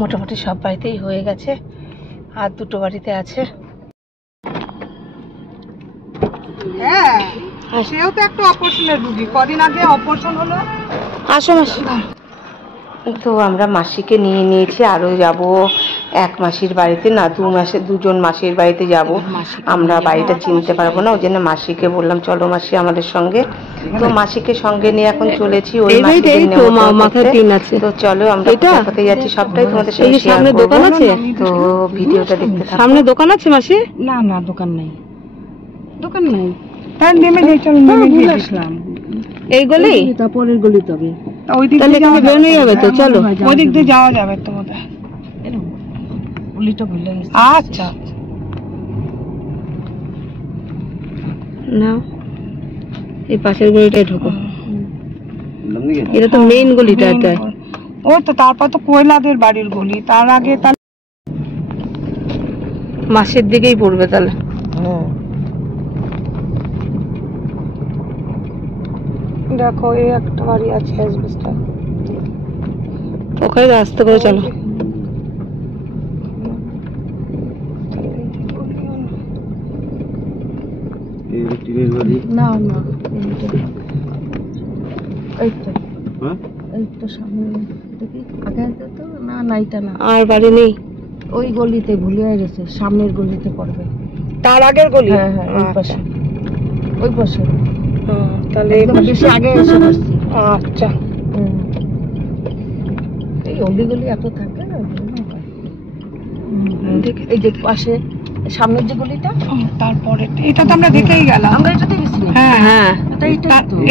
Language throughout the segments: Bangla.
মোটামুটি সব বাড়িতেই হয়ে গেছে, আর দুটো বাড়িতে আছে। হ্যাঁ, সেও তো একটা অপারেশনের রুগী, কদিন আগে অপারেশন হলো। আসো মাসি। তো আমরা মাসিকে নিয়ে নিয়েছি, আরও যাব এক মাসির বাড়িতে, না দুজন মাসির বাড়িতে যাব। আমরা বাড়িটা চিনতে পারবো না, ওই জন্য মাসিকে বললাম চলো মাসি আমাদের সঙ্গে। তো মাসিকে সঙ্গে নিয়ে এখন চলেছি ওই মাসিদের নেমন্তন্ন। তো চলো আমরা কোথায় যাচ্ছি সবটাই তোমাদের সঙ্গে শেয়ার করব। দোকান আছে, তো ভিডিওটা দেখতে থাকো। সামনে দোকান আছে মাসি? না না, দোকান নেই, দোকান নেই। তাই নেমে যাই, চলো নেমে গিয়ে আসলাম। এই গলি, তারপরের গলি, তবে ওই দিক দিয়ে বেরোনো যাবে তো, চলো ওই দিক দিয়ে যাওয়া যাবে তো বোধ হয়। গলিটা ভুলে গেছি। আচ্ছা না, এই পাশের গলিটায় ঢোকো, এটা তো মেইন গলিটা। এটা ওই তো, তারপর তো কয়লাদের বাড়ির গলি, তার আগে তার মাসের দিকেই পড়বে তাহলে। দেখো এই একটা বাড়ি আছে অ্যাসবেস্টার, ওখানে রাস্তা করে চলো। না না, এই তো সামনে আগে তো না, না এটা না, আর বাড়ি নেই। ওই গলিতে ভুলে গেছে, সামনের গলিতে পড়বে, তার আগের গলি। হ্যাঁ হ্যাঁ, ওই পাশে, ওই পাশে। তাহলে বেশি আগে এসে পড়ছি। আচ্ছা, এই অলিগলি এত থাকে না, এই যে পাশে সামনের যে গলিটা, তারপরে এটা তো আমরা দেখেই গেলাম, আমরা এটাতে গেছি। হ্যাঁ হ্যাঁ,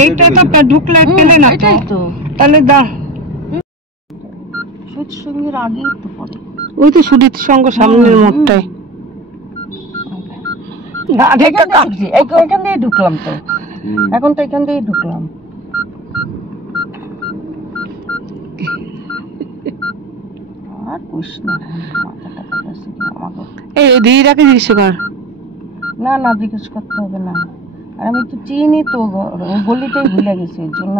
এইটা তো ঢুকলে পেলে না, এটাই তো। তাহলে দা সুচির সঙ্গের আগেই তো পড়ে, ওই তো সুরিত সঙ্গ সামনের মোড়টায়। এখান দিয়ে ঢুকলাম তো, এখন তো এখান দিয়ে ঢুকলাম। আর কইস না, এই দিদিটাকে জিজ্ঞেস কর। না না, জিজ্ঞেস করতে হবে না, আর আমি তো চিনি তো, গলিটাই ভুলে গেছি, এর জন্য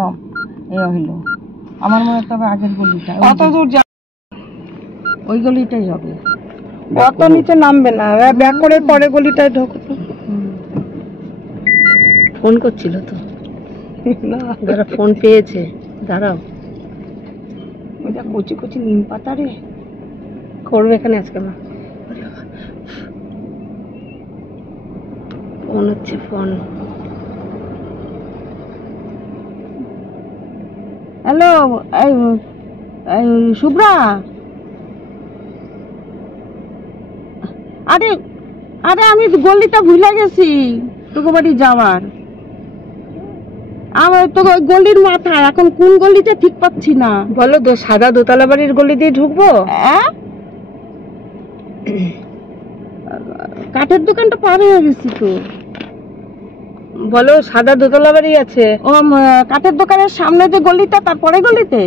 এ হইলো। আমার মনে তবে আগের গলিটা, অত দূর ওই গলিটাই হবে, অত নিচে নামবে না, ব্যাক করে পরে গলিটায় ঢোকো। ফোন করছিল তো, যারা ফোন পেয়েছে, দাঁড়াও। ওইটা কচি কচি নিম পাতা রে, করবে এখানে আজকে মা। ফোন হচ্ছে, ফোন। হ্যালো, এই শুভ্রা, আরে আরে আমি গলিটা ভুলে গেছি তোকে বাড়ি যাওয়ার। আমার তো ওই গলির মাথায়, এখন কোন গলিটা ঠিক পাচ্ছি না। বলো তো, সাদা দোতলা বাড়ির গলি দিয়ে ঢুকবো? কাঠের দোকানটা পার হয়ে গেছি তো। বলো, সাদা দোতলা বাড়ি আছে। ও কাঠের দোকানের সামনে যে গলিটা, তারপরে গলিতে,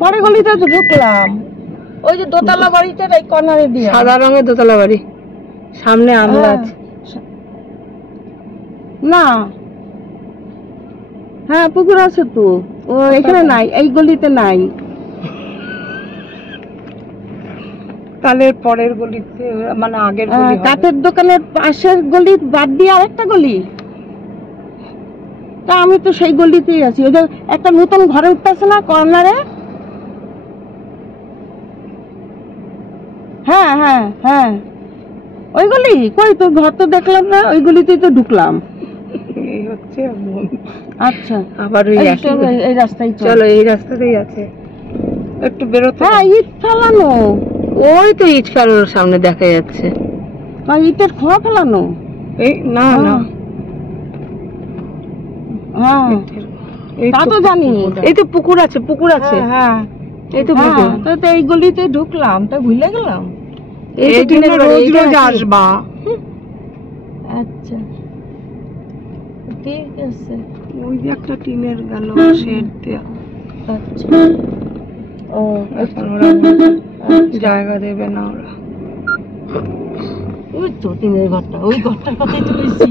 পরে গলিতে তো ঢুকলাম। ওই যে দোতলা বাড়িটার এই কর্নারে দিয়ে, সাদা রঙের দোতলা বাড়ি, সামনে আমলা আছে। না, হ্যাঁ পুকুর আছে তো, ও এখানে নাই, এই গলিতে নাই। তাহলে পরের গলিতে, মানে আগের গলি। কাঠের দোকানের পাশের গলি বাদ দিয়ে আরেকটা গলি, তা আমি তো সেই গলিতেই আছি। ওই যে একটা নতুন ঘরে উঠতেছে না কর্নারে, হ্যাঁ হ্যাঁ হ্যাঁ, ওই গলি। কই তোর ঘর তো দেখলাম না, ওই গলিতেই তো ঢুকলাম। এই হচ্ছে। আচ্ছা, আবার এই রাস্তায় চলো, এই রাস্তাতেই আছে, একটু বেরোতে। হ্যাঁ, ইট ফেলানো, ওই তো ইট ফেলানোর সামনে দেখা যাচ্ছে, ইটের খোয়া ফেলানো। এই না না, হ্যাঁ তা তো জানি। এই তো পুকুর আছে, পুকুর আছে। হ্যাঁ, এই তো পুকুর। তো এই গলিতে ঢুকলাম, তো ভুলে গেলাম। এই জন্য রোজ রোজ আসবা। আচ্ছা ঠিক আছে। ওই যে একটা টিনের গেল শেড দেয়া। আচ্ছা, ও এখন ওরা জায়গা দেবে না ওরা। ওই তো টিনের ঘরটা, ওই ঘরটার কথাই তো বলছি।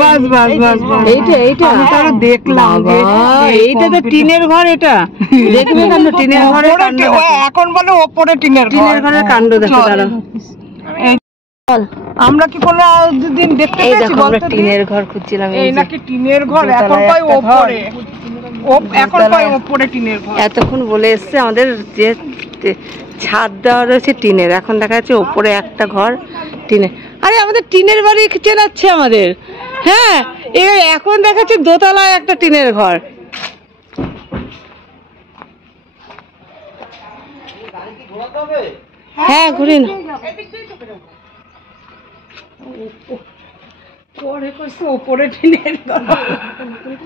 বাস বাস বাস, এইটা এইটা আমি তো আরো দেখলাম যে এইটা তো টিনের ঘর, এটা দেখবে কেন টিনের ঘরের কাণ্ড, এখন বলে ওপরে টিনের ঘরের কাণ্ড দেখো তারা। আমরা কি কোনো দিন দেখতে এই পেয়েছি দেখো আমরা বলতো? টিনের ঘর খুঁজছিলাম, এই নাকি টিনের ঘর, এখন কয় ওপরে, এখন কয় ওপরে টিনের ঘর। এতক্ষণ বলে এসছে আমাদের যে ছাদ দেওয়া রয়েছে টিনের, এখন দেখা যাচ্ছে ওপরে একটা ঘর টিনের। আরে আমাদের টিনের বাড়ি চেনাচ্ছে আমাদের, হ্যাঁ এখন দেখাচ্ছে দোতলায় একটা টিনের ঘর। হ্যাঁ ঘুরিন। পরে কইছে ওপরে টিনের ঘর।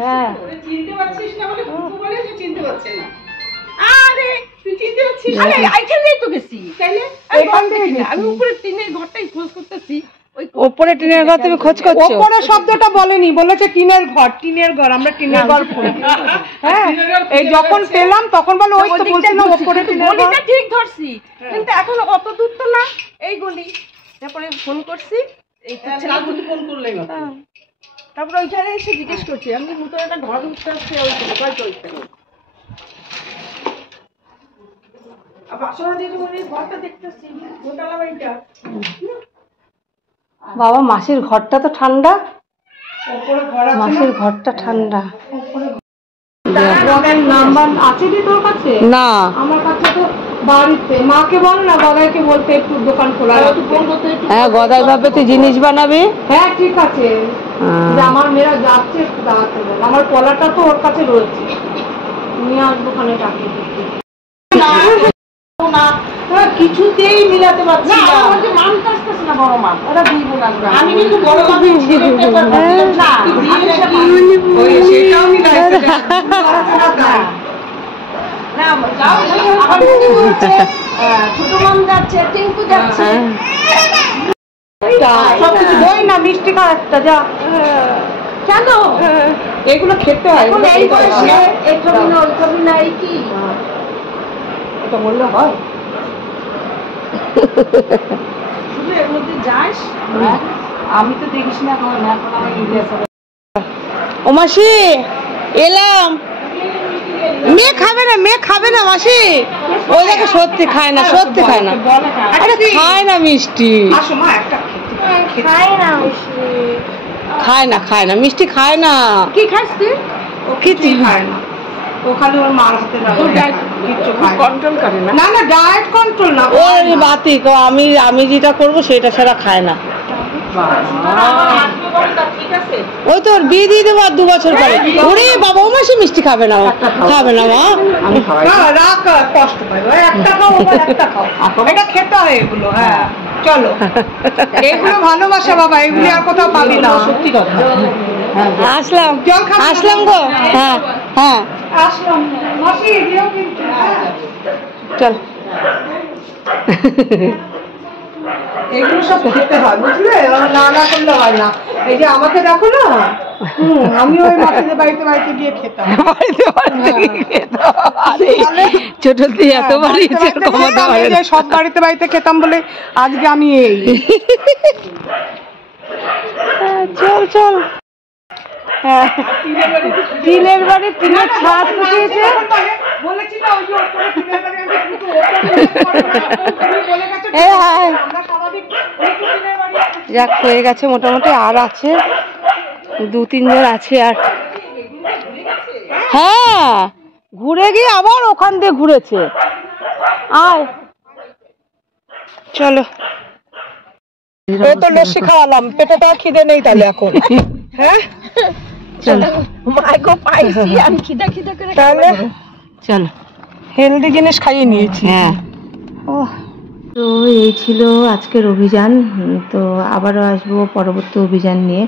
হ্যাঁ চিনতে পারছিস না বলে কুকু বলে যে চিনতে পারছে না। আরে তুই চিনতে পারছিস? আরে এইখানেই তো গেছি তাইলে এখান থেকে আমি উপরে টিনের ঘরটাই খোঁজ করতেছি। ওই ওপরে টিনের ঘর তুমি খোঁজ করছো? ওপরে শব্দটা বলেনি, বলেছে টিনের ঘর, টিনের ঘর, আমরা টিনের ঘর খুঁজি। হ্যাঁ এই যখন পেলাম তখন বলে ওই তো বলছিলাম ওপরে টিনের ঘর। গলিটা ঠিক ধরছি, কিন্তু এখন অত দূর তো না এই গলি। তারপরে ফোন করছি, এই তো ছেলে ফোন করলেই না। তারপরে ওইখানে এসে জিজ্ঞেস করছি, আমি নতুন একটা ঘর উঠতে আসছে, ওই তো হয়তো ওইখানে। আর বাসনা দিয়ে যখন এই ঘরটা দেখতেছি, দোতলা বাড়িটা, বাবা মাসির ঘরটা তো ঠান্ডা, ওপরে ঘর আছে না? মাসির ঘরটা ঠান্ডা। ঘরের নাম্বার আছে কি তোর কাছে? না আমার কাছে তো বাড়িতে। মাকে বল না, গদাইকে বলতে একটু দোকান খোলা রাখতে। হ্যাঁ গদাই ভাবে তুই জিনিস বানাবি। হ্যাঁ ঠিক আছে, যে আমার মেয়েরা যাচ্ছে একটু দাঁড়াতে বল, আমার কলাটা তো ওর কাছে রয়েছে, নিয়ে আসবো ওখানে টাকা না। কিছুতেই মিলাতে পারছি না, মানতে আসতেছে না। বড় মা ওরা দুই বোন আসবে, আমি কিন্তু বড় মা সেটাও মিলাইতে না। ছোট মাম যাচ্ছে, টিঙ্কু যাচ্ছে, সবকিছু বই না, মিষ্টি খা একটা যা। কেন এগুলো খেতে হয়, এখন এই বয়সে এই খাবি না ওই খাবি না, এই কি এটা বললে হয়? শুধু এর মধ্যে যাস। আমি তো দেখিস না এখন, এখন আমার ইলিয়াস ও মাসি এলাম। মেয়ে খাবে না, মেয়ে খাবে না মাসি, ওই দেখো সত্যি খায় না, সত্যি খায় না। আরে খায় না মিষ্টি, আসো মা একটা খায় না, খায় না, খায় না মিষ্টি, খায় না। কি খাস তুই? কিছুই খায় না, ও খালি ওর মার হাতে কন্ট্রোল করে না। না না ডায়েট কন্ট্রোল না, ওই বাতি আমি যেটা করবো সেটা ছাড়া খায় না। ওই তো ওর বিয়ে দিয়ে দেবো আর 2 বছর পরে। ওরে বাবা ও মাসি মিষ্টি খাবে না, খাবে না মা। রাখ, কষ্ট পাই, একটা খাও একটা খাও, এটা খেতে হয় এগুলো। হ্যাঁ চলো, এগুলো ভালোবাসা বাবা, এগুলি আর কোথাও পাবি না। সত্যি কথা। আসলাম জল খাবি? আসলাম গো। হ্যাঁ হ্যাঁ আসলাম মাসি, দিও কিন্তু। চল। এগুলো সব খেতে হয় বুঝলে, না না করলে হয় না। এই যে আমাকে দেখো না, আমি ওই মাসিদের বাড়িতে বাড়িতে গিয়ে খেতাম। ছোট দিয়ে এত বাড়ি সব বাড়িতে বাড়িতে খেতাম বলে আজকে আমি এই। চল চল। হ্যাঁ টিনের বাড়ি, টিনের ছাদ উঠিয়েছে। বলেছি না ওই যে ওপরে টিনের বাড়ি, আমি শুধু ওপরে বলে গেছে আমরা স্বাভাবিক ওই টিনের বাড়ি। যাক হয়ে গেছে মোটামুটি, আর আছে 2-3 জন আছে। আর হ্যাঁ ঘুরে গিয়ে আবার ওখান দিয়ে ঘুরেছে। আয় চলো। এই তো লস্যি খাওয়ালাম, পেটে তো খিদে নেই তাহলে এখন। হ্যাঁ চলো মাইগো পাইছি, আমি খিদা খিদা করে তাহলে চলো, হেলদি জিনিস খাইয়ে নিয়েছি। হ্যাঁ তো এই ছিল আজকের অভিযান। তো আবারও আসবো পরবর্তী অভিযান নিয়ে।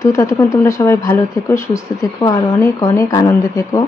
তো ততক্ষণ তোমরা সবাই ভালো থেকো, সুস্থ থেকো, আর অনেক অনেক আনন্দে থেকো।